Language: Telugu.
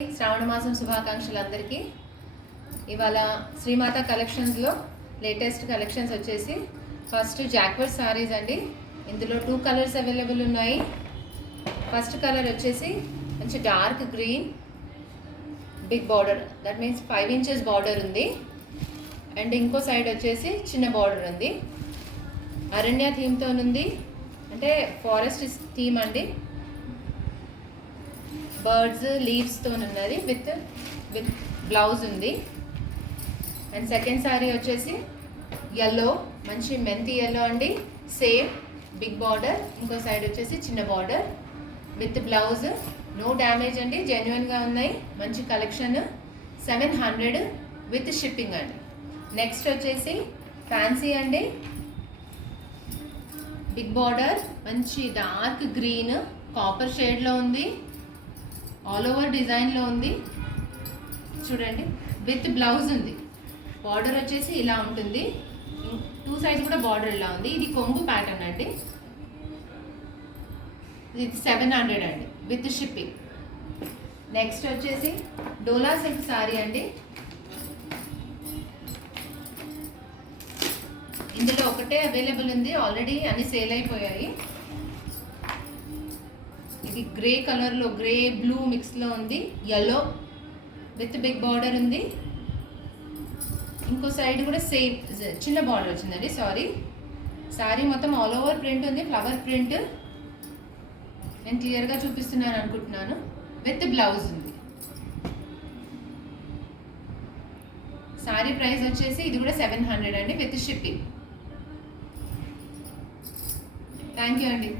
శ్రావణ మాసం శుభాకాంక్షలు అందరికీ. ఇవాళ శ్రీమాత కలెక్షన్స్లో లేటెస్ట్ కలెక్షన్స్ వచ్చేసి ఫస్ట్ జాక్వర్డ్ సారీస్ అండి. ఇందులో 2 కలర్స్ అవైలబుల్ ఉన్నాయి. ఫస్ట్ కలర్ వచ్చేసి మంచి dark green, big border, that means 5 inches border ఉంది. అండ్ ఇంకో సైడ్ వచ్చేసి చిన్న బార్డర్ ఉంది. అరణ్య థీమ్తో ఉంది, అంటే ఫారెస్ట్ థీమ్ అండి. బర్డ్స్ లీవ్స్తో ఉన్నది విత్ బ్లౌజ్ ఉంది. అండ్ సెకండ్ సారీ వచ్చేసి ఎల్లో, మంచి మెంతి ఎల్లో అండి. సేమ్ బిగ్ బార్డర్, ఇంకో సైడ్ వచ్చేసి చిన్న border with blouse. No damage అండి, జెన్యున్గా ఉన్నాయి. మంచి కలెక్షన్. 700 విత్ షిప్పింగ్ అండి. నెక్స్ట్ వచ్చేసి ఫ్యాన్సీ అండి. బిగ్ బార్డర్, మంచి డార్క్ గ్రీన్ కాపర్ షేడ్లో ఉంది. ఆల్ ఓవర్ డిజైన్లో ఉంది చూడండి, విత్ బ్లౌజ్ ఉంది. బార్డర్ వచ్చేసి ఇలా ఉంటుంది, 2 సైడ్స్ కూడా బార్డర్ ఇలా ఉంది. ఇది కొంగు ప్యాటర్న్ అండి. ఇది 700 అండి విత్ షిప్పింగ్. నెక్స్ట్ వచ్చేసి డోలా సిల్క్ సారీ అండి. ఇందులో ఒకటే అవైలబుల్ ఉంది, ఆల్రెడీ అన్ని సేల్ అయిపోయాయి. ఇది గ్రే కలర్లో, గ్రే బ్లూ మిక్స్లో ఉంది. ఎల్లో విత్ బిగ్ బార్డర్ ఉంది. ఇంకో సైడ్ కూడా సేమ్ చిన్న బార్డర్ వచ్చిందండి. సారీ మొత్తం ఆల్ ఓవర్ ప్రింట్ ఉంది, ఫ్లవర్ ప్రింట్. నేను క్లియర్గా చూపిస్తున్నాను అనుకుంటున్నాను. విత్ బ్లౌజ్ ఉంది. సారీ ప్రైస్ వచ్చేసి ఇది కూడా 700 అండి విత్ షిప్పింగ్. థ్యాంక్ యూ అండి.